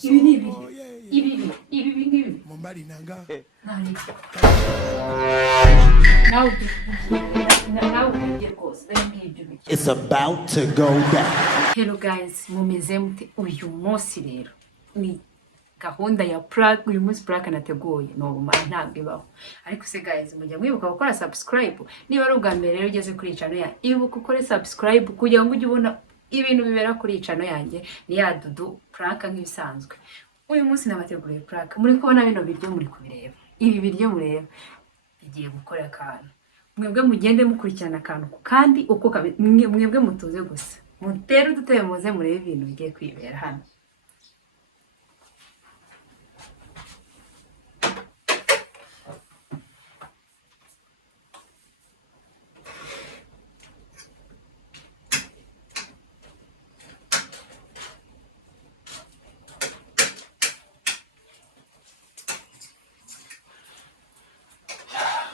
ibi ni ibi ngibi mumbali nanga It's about to go down. Hello guys, mumeze mute? Uyu munsi rero ni gahunda ya prank. Uyu munsi prank nateguye no bumara ntabwo ibaho, ariko se guys mujya mwibuka gukora subscribe niba ari ubwa mbere rero ugeze kuri channel ya ibuka ukore subscribe kugira ngo ujye ubona ibintu bibera kuri channel yanjye. Ni ya Dudu prank nk'ibisanzwe. Uyu munsi nabateguriye prank, muri kubona bino biryo muri kubireba, ibi biryo mureba bigiye gukora akantu. Mwebwe mugende mukurikirana akantu kandi uko mwebwe mutuze gusa mutere udutebe muze murebe ibintu bigiye kwibera hano.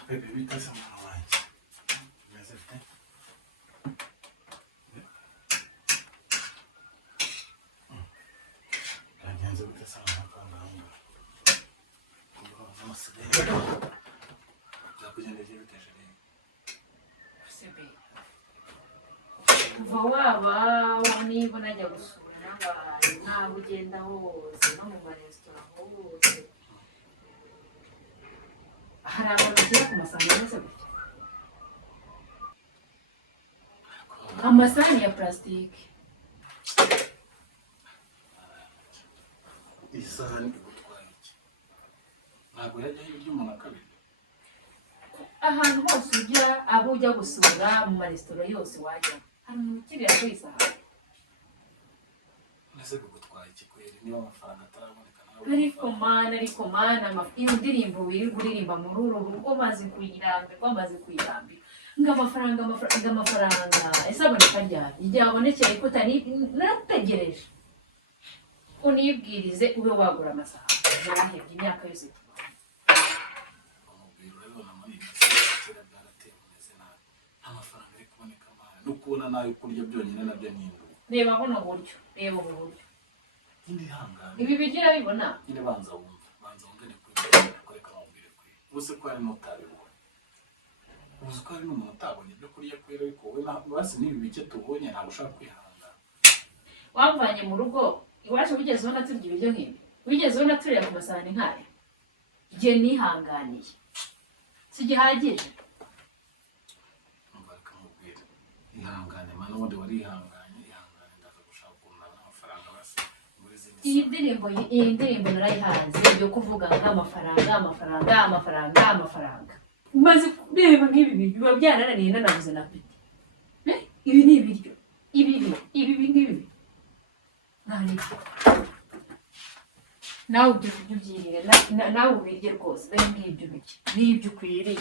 Baby, because I'm on the line. Yes, everything. I can't do this. I'm not going to. Kuva waba niba najya gusura n'abantu ntabwo ugenda hose no mu maresitora hose hari abantu bagira ku masahani yose gutya, amasahani ya plastique. Isahani igutwaye iki? Ntabwo yajyaho ibiryo umuntu akabirya. Ahantu hose ujya abo ujya gusura mu maresitora yose wajya hari umuntu ukirira kuri isahani. Nese bigutwaye iki kweri niba amafaranga ataraboneka nawe? Ariko mana iyo ndirimbo wiri kuririmba mu ruro uko maze kuyirambirwa ngamafaranga ese aboneka ryari igihe abonekeye ko tani nategereje unibwirize ube wagura amasaha yarahebye imyaka yose. Nukubona nayo kurya byonyine nabyo n'indu. Reba hano buryo, reba ubu buryo. Indi hangana. Ibi bigira bibona. Ine banza wumva ni kureka mubwire kuri. Bose ko ari notabibona. Uzi ko ari n'umuntu utabonye byo kurya kwera ariko we basi nibi bike tubonye ntabwo ushaka kwihangana. Wamvanye mu rugo iwacu bigezeho naturya ibiryo nk'ibi. Bigezeho naturira ku masahani nk'aya. Igihe nihanganiye. Sigihagije. Ihangane mana wode warihanganye ndaza gushaka kunana amafaranga base muri zindi. Iyi ndirimbo narayihanze byo kuvuga amafaranga. Maze kureba nk'ibi bintu biba byarananiye nanabuze na peti. Ibi ni ibiryo. Ibi ngibi. Nawe ujye kubyirira nawe ubirye rwose. Dore ngibyo bike. Nibyo ukwiriye.